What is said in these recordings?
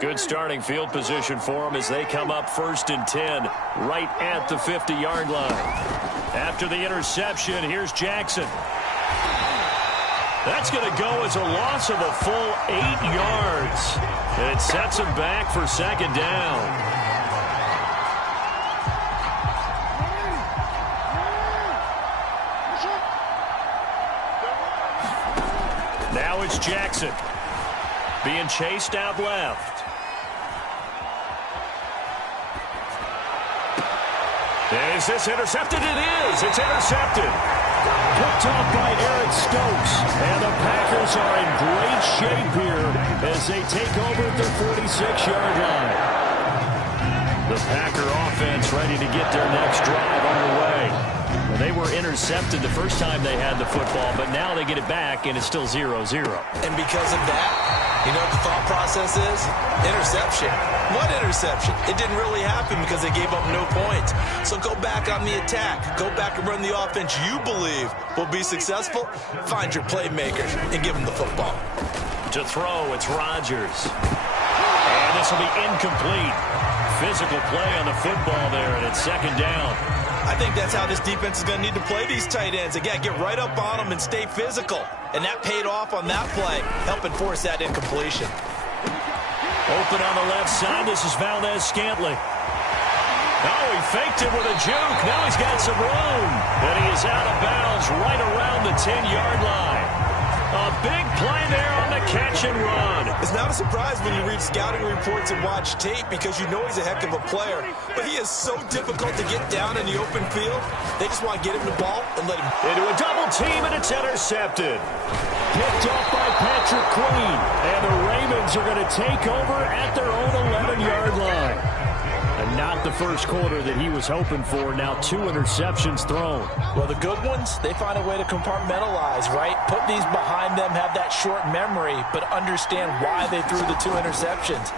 Good starting field position for them as they come up 1st and 10 right at the 50-yard line. After the interception, here's Jackson. That's going to go as a loss of a full 8 yards. And it sets him back for 2nd down. Now it's Jackson being chased out left. Is this intercepted? It is. It's intercepted. Picked off by Eric Stokes. And the Packers are in great shape here as they take over at their 46-yard line. The Packer offense ready to get their next drive underway. Well, they were intercepted the first time they had the football, but now they get it back, and it's still 0-0. And because of that, you know what the thought process is? Interception. What interception? It didn't really happen because they gave up no points. So go back on the attack. Go back and run the offense you believe will be successful. Find your playmakers and give them the football. To throw, it's Rodgers. And this will be incomplete. Physical play on the football there, and it's 2nd down. I think that's how this defense is going to need to play these tight ends. Again, get right up on them and stay physical. And that paid off on that play, helping force that incompletion. Open on the left side. This is Valdez-Scantling. Oh, he faked it with a juke. Now he's got some room. And he is out of bounds right around the 10-yard line. A big play there on the catch and run. It's not a surprise when you read scouting reports and watch tape because you know he's a heck of a player. But he is so difficult to get down in the open field. They just want to get him the ball and let him. Into a double team, and it's intercepted. Picked off by Patrick Queen. And the Ravens are going to take over at their own 11-yard line. And not the first quarter that he was hoping for. Now 2 interceptions thrown. Well, the good ones, they find a way to compartmentalize, right? Put these behind them, have that short memory, but understand why they threw the 2 interceptions.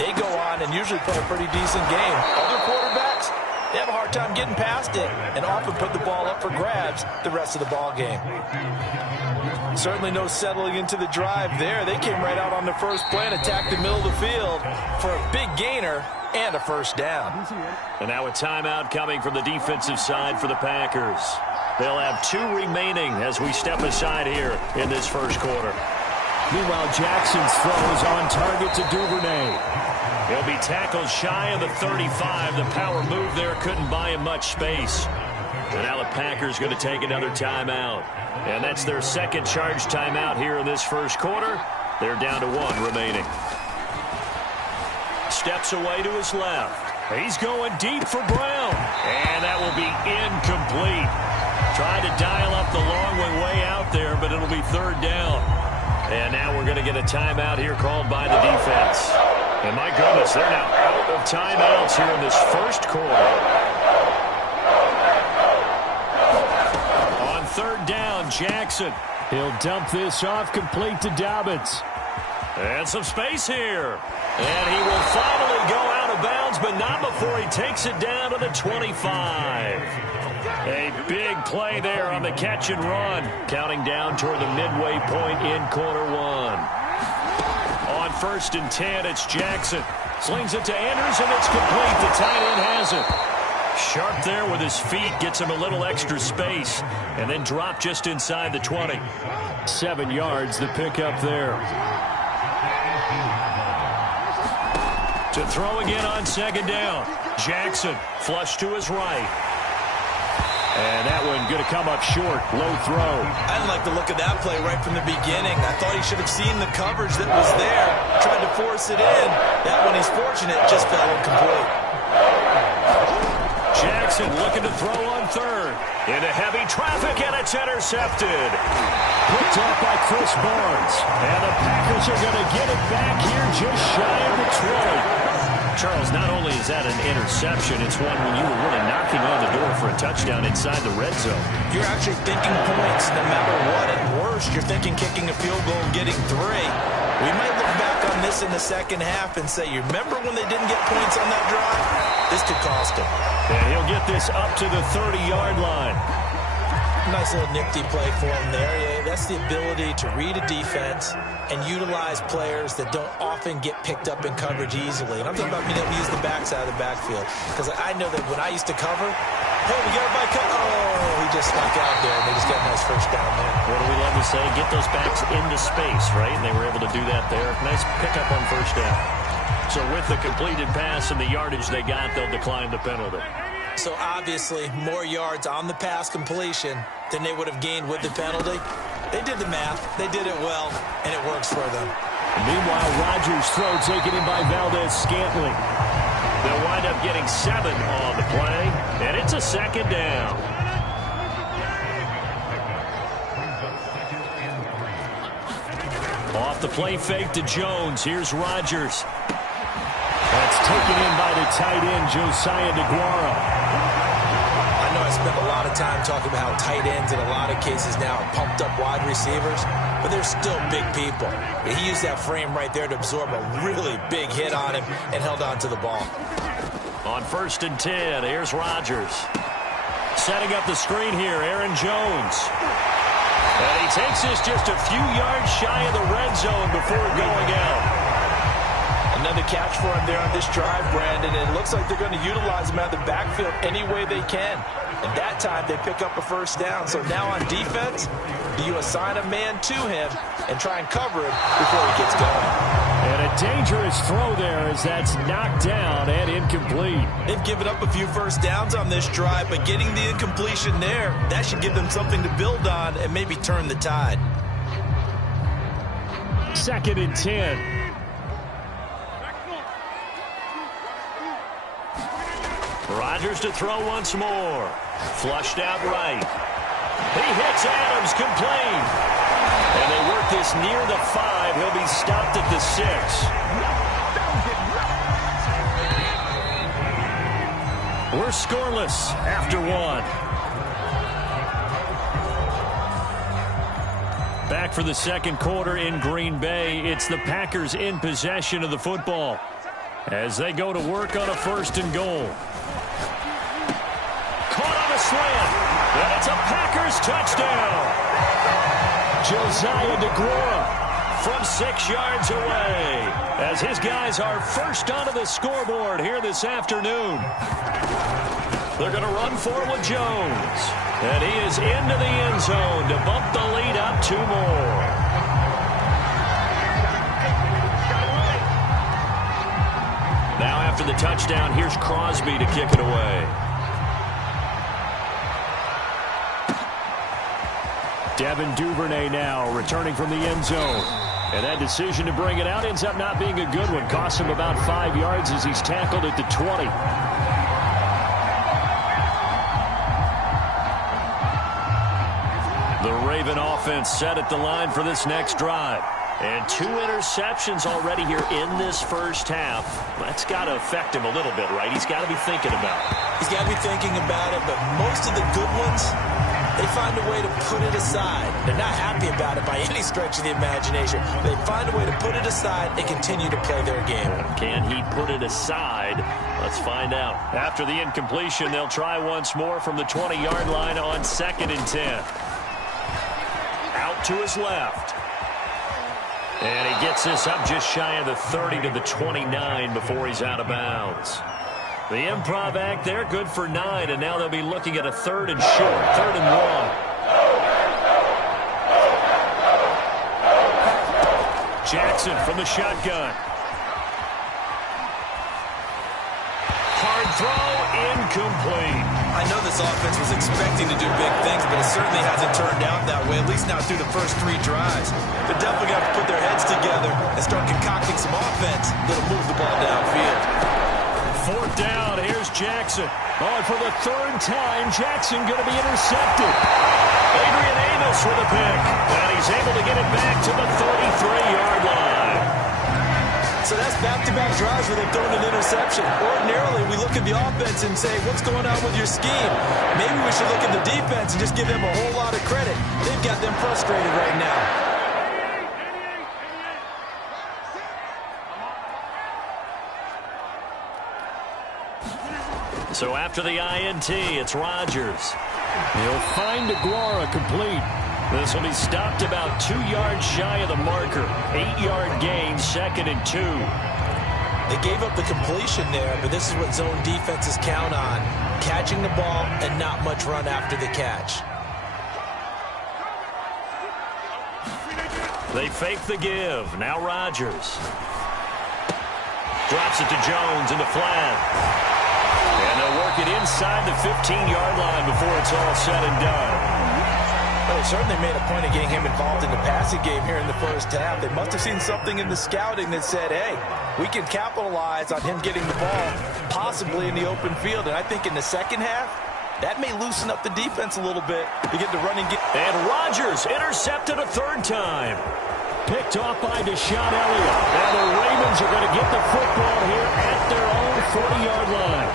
They go on and usually play a pretty decent game. Other quarterbacks, they have a hard time getting past it and often put the ball up for grabs the rest of the ball game. Certainly no settling into the drive there. They came right out on the first play and attacked the middle of the field for a big gainer and a 1st down. And now a timeout coming from the defensive side for the Packers. They'll have 2 remaining as we step aside here in this first quarter. Meanwhile, Jackson's throw is on target to Duvernay. He'll be tackled shy of the 35. The power move there couldn't buy him much space. And now the Packers going to take another timeout. And that's their 2nd charge timeout here in this first quarter. They're down to 1 remaining. Steps away to his left. He's going deep for Brown. And that will be incomplete. Tried to dial up the long way out there, but it'll be 3rd down. And now we're going to get a timeout here called by the defense. And my goodness, they're now out of timeouts here in this first quarter. On 3rd down, Jackson. He'll dump this off complete to Dobbins. And some space here. And he will finally go out of bounds, but not before he takes it down to the 25. A big play there on the catch and run. Counting down toward the midway point in quarter 1. On 1st and 10, it's Jackson. Slings it to Andrews, and it's complete. The tight end has it. Sharp there with his feet. Gets him a little extra space. And then drop just inside the 20. 7 yards, the pickup there. To throw again on 2nd down. Jackson, flush to his right. And that one going to come up short. Low throw. I didn't like the look of that play right from the beginning. I thought he should have seen the coverage that was there. Tried to force it in. That one, he's fortunate, just fell incomplete. Jackson looking to throw on 3rd. Into heavy traffic, and it's intercepted. Picked up by Chris Barnes. And the Packers are going to get it back here just shy of the 20. Charles, not only is that an interception, it's one when you were really knocking on the door for a touchdown inside the red zone. You're actually thinking points no matter what. At worst, you're thinking kicking a field goal and getting 3. We might look back on this in the second half and say, you remember when they didn't get points on that drive? This could cost him. And he'll get this up to the 30-yard line. Nice little nifty play for him there. that's the ability to read a defense and utilize players that don't often get picked up in coverage easily. And I'm talking about being able to use the backside of the backfield. Because I know that when I used to cover, hey, we got everybody cut. Oh, he just snuck out there, and they just got a nice first down there. What do we love to say? Get those backs into space, right? And they were able to do that there. Nice pickup on first down. So with the completed pass and the yardage they got, they'll decline the penalty. So obviously, more yards on the pass completion than they would have gained with the penalty. They did the math. They did it well, and it works for them. Meanwhile, Rodgers' throw taken in by Valdez-Scantling. They'll wind up getting 7 on the play, and it's a second down. Off the play fake to Jones. Here's Rodgers. That's taken in by the tight end, Josiah DeGuara. I know I spent a lot of time talking about how tight ends in a lot of cases now are pumped up wide receivers, but they're still big people. He used that frame right there to absorb a really big hit on him and held on to the ball. On 1st and 10, here's Rodgers. Setting up the screen here, Aaron Jones. And he takes this just a few yards shy of the red zone before going out. Another catch for him there on this drive, Brandon. And it looks like they're going to utilize him out of the backfield any way they can. And that time they pick up a first down. So now on defense, do you assign a man to him and try and cover him before he gets going? And a dangerous throw there as that's knocked down and incomplete. They've given up a few first downs on this drive, but getting the incompletion there, that should give them something to build on and maybe turn the tide. 2nd and 10. Rodgers to throw once more. Flushed out right. He hits Adams complete. And they work this near the 5. He'll be stopped at the 6. We're scoreless after 1. Back for the second quarter in Green Bay. It's the Packers in possession of the football as they go to work on a 1st and goal. Slam. And it's a Packers touchdown. Josiah DeGuara from 6 yards away as his guys are first onto the scoreboard here this afternoon. They're going to run for it with Jones. And he is into the end zone to bump the lead up 2 more. Now after the touchdown, here's Crosby to kick it away. Devin Duvernay now returning from the end zone. And that decision to bring it out ends up not being a good one. Costs him about 5 yards as he's tackled at the 20. The Raven offense set at the line for this next drive. And 2 interceptions already here in this first half. That's got to affect him a little bit, right? He's got to be thinking about it. He's got to be thinking about it, but most of the good ones, they find a way to put it aside. They're not happy about it by any stretch of the imagination. They find a way to put it aside and continue to play their game. Can he put it aside? Let's find out. After the incompletion, they'll try once more from the 20-yard line on 2nd and 10. Out to his left. And he gets this up just shy of the 30 to the 29 before he's out of bounds. The improv act there, good for 9, and now they'll be looking at a 3rd and short, 3rd and 1. Jackson from the shotgun. Hard throw, incomplete. I know this offense was expecting to do big things, but it certainly hasn't turned out that way, at least not through the first 3 drives. They're definitely going to have to put their heads together and start concocting some offense that'll move the ball downfield. 4th down, here's Jackson. Oh, and for the 3rd time, Jackson going to be intercepted. Adrian Amos with a pick, and he's able to get it back to the 33-yard line. So that's back-to-back drives where they've thrown an interception. Ordinarily, we look at the offense and say, what's going on with your scheme? Maybe we should look at the defense and just give them a whole lot of credit. They've got them frustrated right now. So after the INT, it's Rodgers. He'll find DeGuara complete. This will be stopped about 2 yards shy of the marker. 8-yard gain, 2nd and 2. They gave up the completion there, but this is what zone defenses count on. Catching the ball and not much run after the catch. They fake the give. Now Rodgers. Drops it to Jones into flat. And they'll work it inside the 15-yard line before it's all said and done. Well, they certainly made a point of getting him involved in the passing game here in the first half. They must have seen something in the scouting that said, hey, we can capitalize on him getting the ball, possibly in the open field. And I think in the second half, that may loosen up the defense a little bit to get the running game. And Rodgers intercepted a 3rd time. Picked off by Deshaun Elliott. And the Ravens are going to get the football here at their own 40-yard line.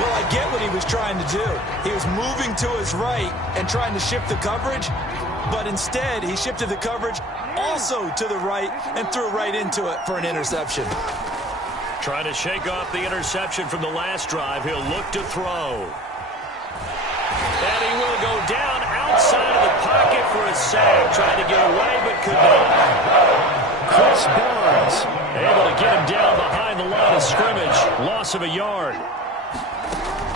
Well, I get what he was trying to do. He was moving to his right and trying to shift the coverage, but instead he shifted the coverage also to the right and threw right into it for an interception. Trying to shake off the interception from the last drive. He'll look to throw. And he will go down outside of the pocket for a sack. Trying to get away, but could not. Chris Barnes able to get him down behind the line of scrimmage. Loss of a yard.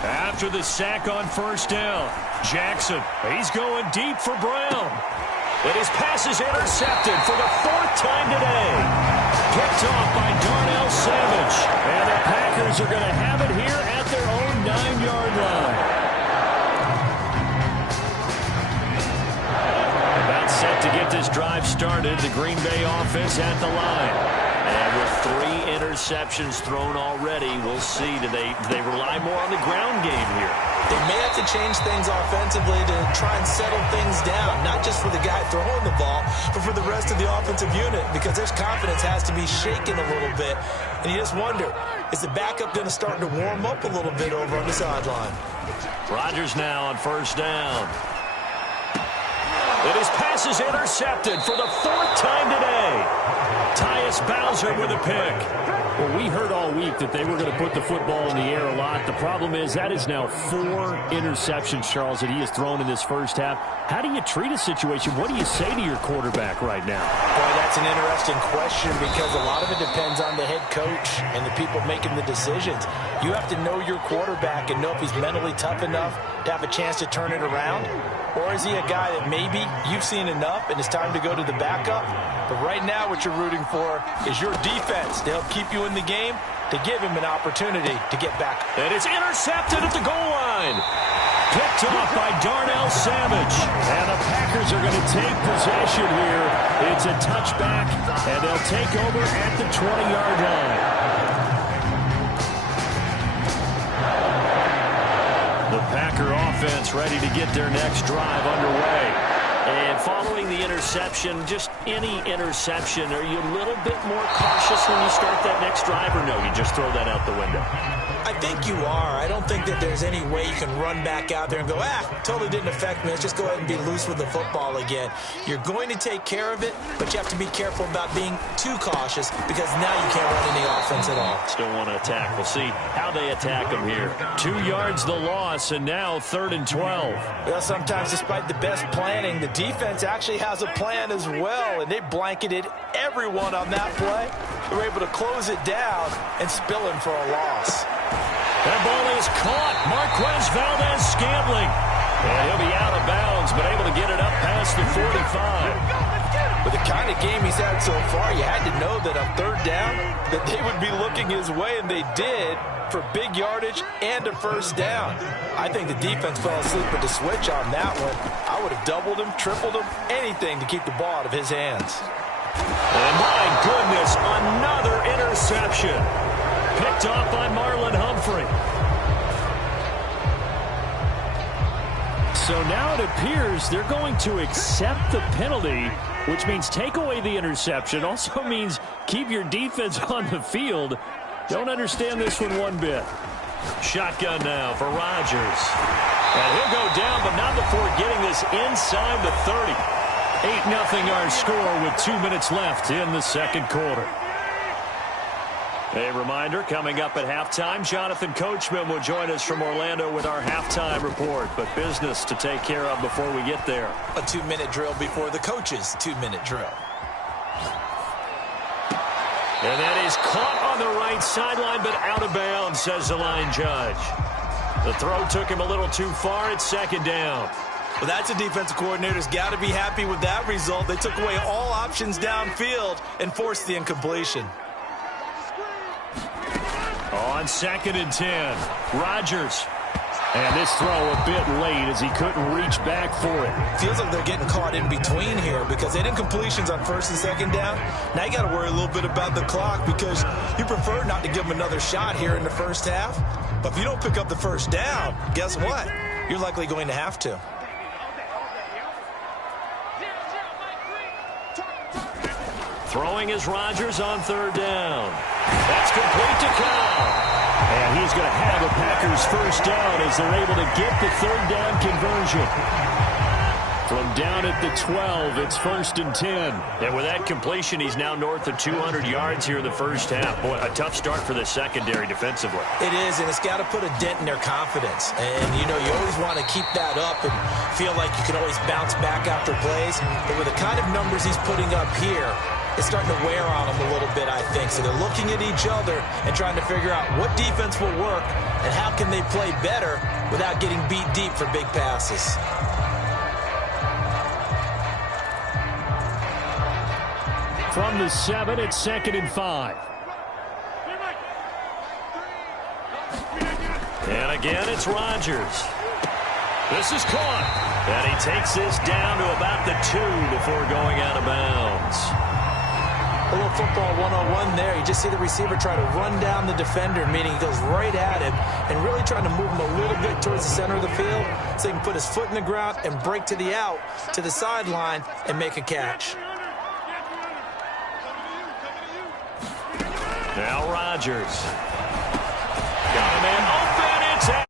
After the sack on 1st down, Jackson, he's going deep for Brown. And his pass is intercepted for the 4th time today. Picked off by Darnell Savage. And the Packers are going to have it here at their own 9-yard line. About set to get this drive started. The Green Bay offense at the line. And with 3 interceptions thrown already, we'll see. Do they rely more on the ground game here? They may have to change things offensively to try and settle things down, not just for the guy throwing the ball, but for the rest of the offensive unit, because their confidence has to be shaken a little bit. And you just wonder, is the backup going to start to warm up a little bit over on the sideline? Rodgers now on 1st down. And his pass is intercepted for the 4th time today. Tyus Bowser with a pick. Well, we heard all week that they were going to put the football in the air a lot. The problem is that is now 4 interceptions, Charles, that he has thrown in this first half. How do you treat a situation? What do you say to your quarterback right now? Boy, that's an interesting question because a lot of it depends on the head coach and the people making the decisions. You have to know your quarterback and know if he's mentally tough enough to have a chance to turn it around. Or is he a guy that maybe you've seen enough and it's time to go to the backup? But right now what you're rooting for is your defense to help keep you in the game, to give him an opportunity to get back. And it's intercepted at the goal line. Picked off by Darnell Savage. And the Packers are going to take possession here. It's a touchback, and they'll take over at the 20-yard line. The Packer offense ready to get their next drive underway. And following the interception, just any interception, are you a little bit more cautious when you start that next drive, or no, you just throw that out the window? I think you are. I don't think that there's any way you can run back out there and go, totally didn't affect me. Let's just go ahead and be loose with the football again. You're going to take care of it, but you have to be careful about being too cautious because now you can't run any offense at all. Still want to attack. We'll see how they attack them here. 2 yards the loss, and now 3rd and 12. Well, sometimes despite the best planning, the defense actually has a plan as well, and they blanketed everyone on that play. They were able to close it down and spill him for a loss. That ball is caught. Marquez Valdez-Scantling. And he'll be out of bounds, but able to get it up past the 45. With the kind of game he's had so far, you had to know that on 3rd down, that they would be looking his way, and they did, for big yardage and a 1st down. I think the defense fell asleep with the switch on that one. I would have doubled him, tripled him, anything to keep the ball out of his hands. And my goodness, another interception. Picked off by Marlon Humphrey. So now it appears they're going to accept the penalty, which means take away the interception. Also means keep your defense on the field. Don't understand this one bit. Shotgun now for Rodgers. And he'll go down, but not before getting this inside the 30. 8-0 our score with 2 minutes left in the second quarter. A reminder, coming up at halftime, Jonathan Coachman will join us from Orlando with our halftime report. But business to take care of before we get there. A 2-minute drill before the coach's 2-minute drill. And that is caught on the right sideline, but out of bounds, says the line judge. The throw took him a little too far. It's second down. Well, that's a defensive coordinator's got to be happy with that result. They took away all options downfield and forced the incompletion. On 2nd and 10, Rodgers. And this throw a bit late as he couldn't reach back for it. Feels like they're getting caught in between here because they did completions on 1st and 2nd down. Now you got to worry a little bit about the clock because you prefer not to give them another shot here in the first half. But if you don't pick up the first down, guess what? You're likely going to have to. Throwing is Rodgers on 3rd down. That's complete to Cobb. And he's going to have a Packers first down as they're able to get the 3rd down conversion. From down at the 12, it's 1st and 10. And with that completion, he's now north of 200 yards here in the first half. Boy, a tough start for the secondary defensively. It is, and it's got to put a dent in their confidence. And, you know, you always want to keep that up and feel like you can always bounce back after plays. But with the kind of numbers he's putting up here, it's starting to wear on them a little bit, I think. So they're looking at each other and trying to figure out what defense will work and how can they play better without getting beat deep for big passes. From the 7, it's 2nd and 5. And again, it's Rodgers. This is caught. And he takes this down to about the 2 before going out of bounds. A little football 101 there. You just see the receiver try to run down the defender, meaning he goes right at him and really trying to move him a little bit towards the center of the field so he can put his foot in the ground and break to the out, to the sideline, and make a catch. Now Rodgers. Got a man open. It's